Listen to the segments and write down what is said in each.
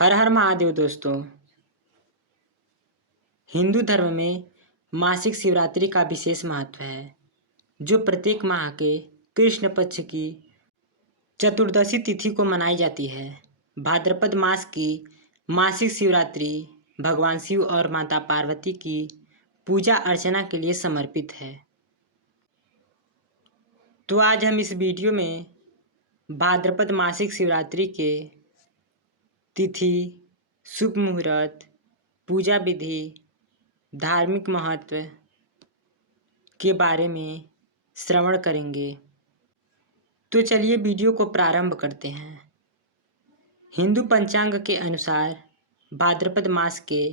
हर हर महादेव दोस्तों। हिंदू धर्म में मासिक शिवरात्रि का विशेष महत्व है, जो प्रत्येक माह के कृष्ण पक्ष की चतुर्दशी तिथि को मनाई जाती है। भाद्रपद मास की मासिक शिवरात्रि भगवान शिव और माता पार्वती की पूजा अर्चना के लिए समर्पित है। तो आज हम इस वीडियो में भाद्रपद मासिक शिवरात्रि के तिथि, शुभ मुहूर्त, पूजा विधि, धार्मिक महत्व के बारे में श्रवण करेंगे। तो चलिए वीडियो को प्रारंभ करते हैं। हिंदू पंचांग के अनुसार भाद्रपद मास के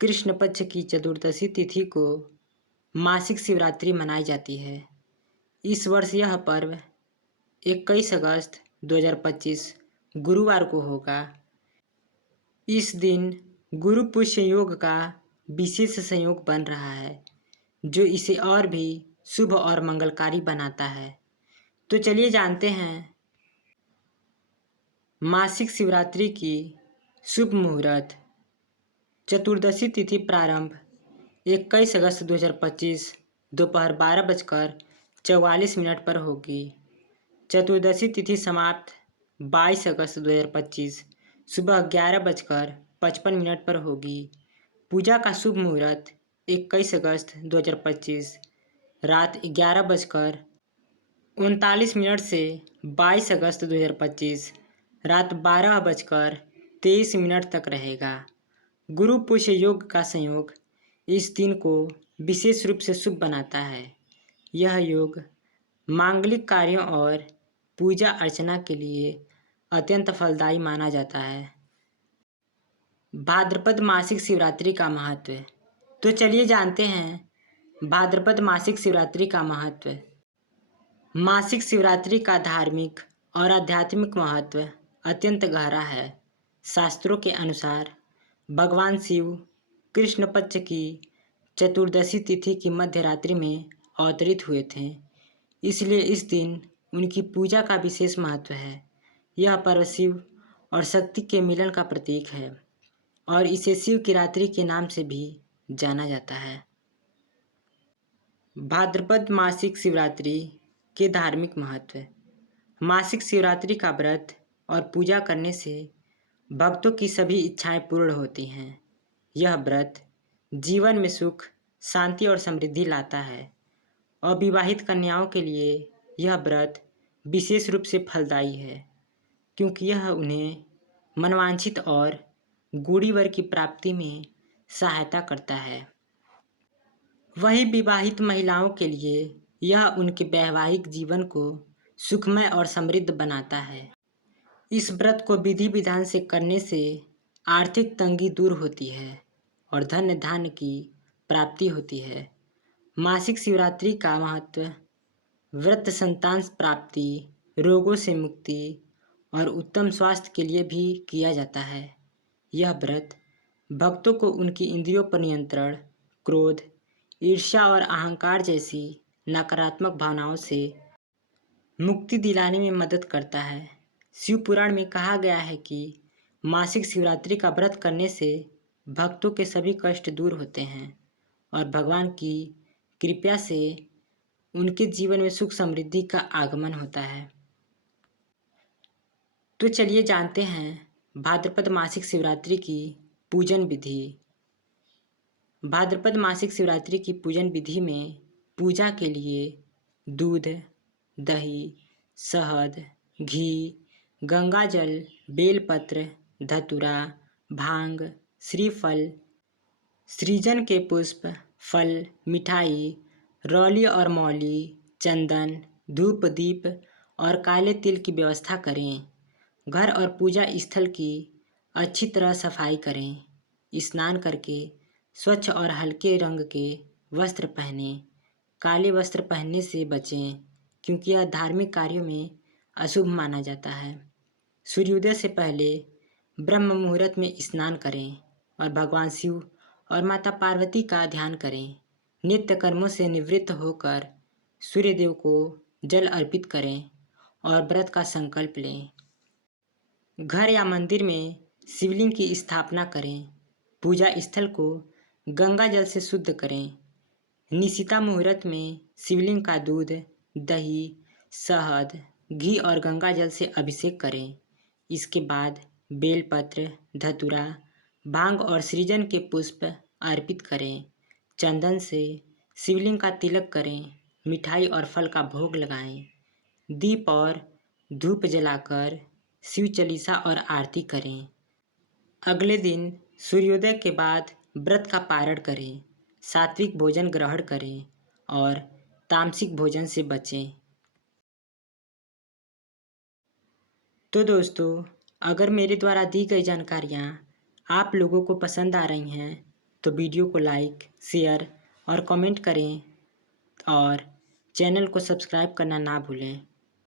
कृष्ण पक्ष की चतुर्दशी तिथि को मासिक शिवरात्रि मनाई जाती है। इस वर्ष यह पर्व 21 अगस्त 2025 गुरुवार को होगा। इस दिन गुरु पुष्य योग का विशेष संयोग बन रहा है, जो इसे और भी शुभ और मंगलकारी बनाता है। तो चलिए जानते हैं मासिक शिवरात्रि की शुभ मुहूर्त। चतुर्दशी तिथि प्रारंभ 21 अगस्त 2025 दोपहर 12:44 पर होगी। चतुर्दशी तिथि समाप्त 22 अगस्त 2025 सुबह 11:55 पर होगी। पूजा का शुभ मुहूर्त 21 अगस्त 2025 रात 11:39 से 22 अगस्त 2025 रात 12:23 तक रहेगा। गुरु पुष्य योग का संयोग इस दिन को विशेष रूप से शुभ बनाता है। यह योग मांगलिक कार्यों और पूजा अर्चना के लिए अत्यंत फलदायी माना जाता है। भाद्रपद मासिक शिवरात्रि का महत्व। तो चलिए जानते हैं भाद्रपद मासिक शिवरात्रि का महत्व। मासिक शिवरात्रि का धार्मिक और आध्यात्मिक महत्व अत्यंत गहरा है। शास्त्रों के अनुसार भगवान शिव कृष्ण पक्ष की चतुर्दशी तिथि की मध्य रात्रि में अवतरित हुए थे, इसलिए इस दिन उनकी पूजा का विशेष महत्व है। यह पर्व शिव और शक्ति के मिलन का प्रतीक है और इसे शिव की रात्रि के नाम से भी जाना जाता है। भाद्रपद मासिक शिवरात्रि के धार्मिक महत्व। मासिक शिवरात्रि का व्रत और पूजा करने से भक्तों की सभी इच्छाएं पूर्ण होती हैं। यह व्रत जीवन में सुख, शांति और समृद्धि लाता है। अविवाहित कन्याओं के लिए यह व्रत विशेष रूप से फलदायी है, क्योंकि यह उन्हें मनवांछित और गूढ़ी वर की प्राप्ति में सहायता करता है। वहीं विवाहित महिलाओं के लिए यह उनके वैवाहिक जीवन को सुखमय और समृद्ध बनाता है। इस व्रत को विधि विधान से करने से आर्थिक तंगी दूर होती है और धन धान्य की प्राप्ति होती है। मासिक शिवरात्रि का महत्व। व्रत संतान प्राप्ति, रोगों से मुक्ति और उत्तम स्वास्थ्य के लिए भी किया जाता है। यह व्रत भक्तों को उनकी इंद्रियों पर नियंत्रण, क्रोध, ईर्ष्या और अहंकार जैसी नकारात्मक भावनाओं से मुक्ति दिलाने में मदद करता है। शिव पुराण में कहा गया है कि मासिक शिवरात्रि का व्रत करने से भक्तों के सभी कष्ट दूर होते हैं और भगवान की कृपा से उनके जीवन में सुख समृद्धि का आगमन होता है। तो चलिए जानते हैं भाद्रपद मासिक शिवरात्रि की पूजन विधि। भाद्रपद मासिक शिवरात्रि की पूजन विधि में पूजा के लिए दूध, दही, शहद, घी, गंगाजल, बेलपत्र, धतूरा, भांग, श्रीफल, सृजन के पुष्प, फल, मिठाई, रौली और मौली, चंदन, धूप, दीप और काले तिल की व्यवस्था करें। घर और पूजा स्थल की अच्छी तरह सफाई करें। स्नान करके स्वच्छ और हल्के रंग के वस्त्र पहनें। काले वस्त्र पहनने से बचें, क्योंकि यह धार्मिक कार्यों में अशुभ माना जाता है। सूर्योदय से पहले ब्रह्म मुहूर्त में स्नान करें और भगवान शिव और माता पार्वती का ध्यान करें। नित्य कर्मों से निवृत्त होकर सूर्यदेव को जल अर्पित करें और व्रत का संकल्प लें। घर या मंदिर में शिवलिंग की स्थापना करें। पूजा स्थल को गंगा जल से शुद्ध करें। निशिता मुहूर्त में शिवलिंग का दूध, दही, शहद, घी और गंगा जल से अभिषेक करें। इसके बाद बेलपत्र, धतूरा, भांग और सृजन के पुष्प अर्पित करें। चंदन से शिवलिंग का तिलक करें। मिठाई और फल का भोग लगाएं। दीप और धूप जलाकर शिव चालीसा और आरती करें। अगले दिन सूर्योदय के बाद व्रत का पारण करें। सात्विक भोजन ग्रहण करें और तामसिक भोजन से बचें। तो दोस्तों, अगर मेरे द्वारा दी गई जानकारियाँ आप लोगों को पसंद आ रही हैं तो वीडियो को लाइक, शेयर और कमेंट करें और चैनल को सब्सक्राइब करना ना भूलें।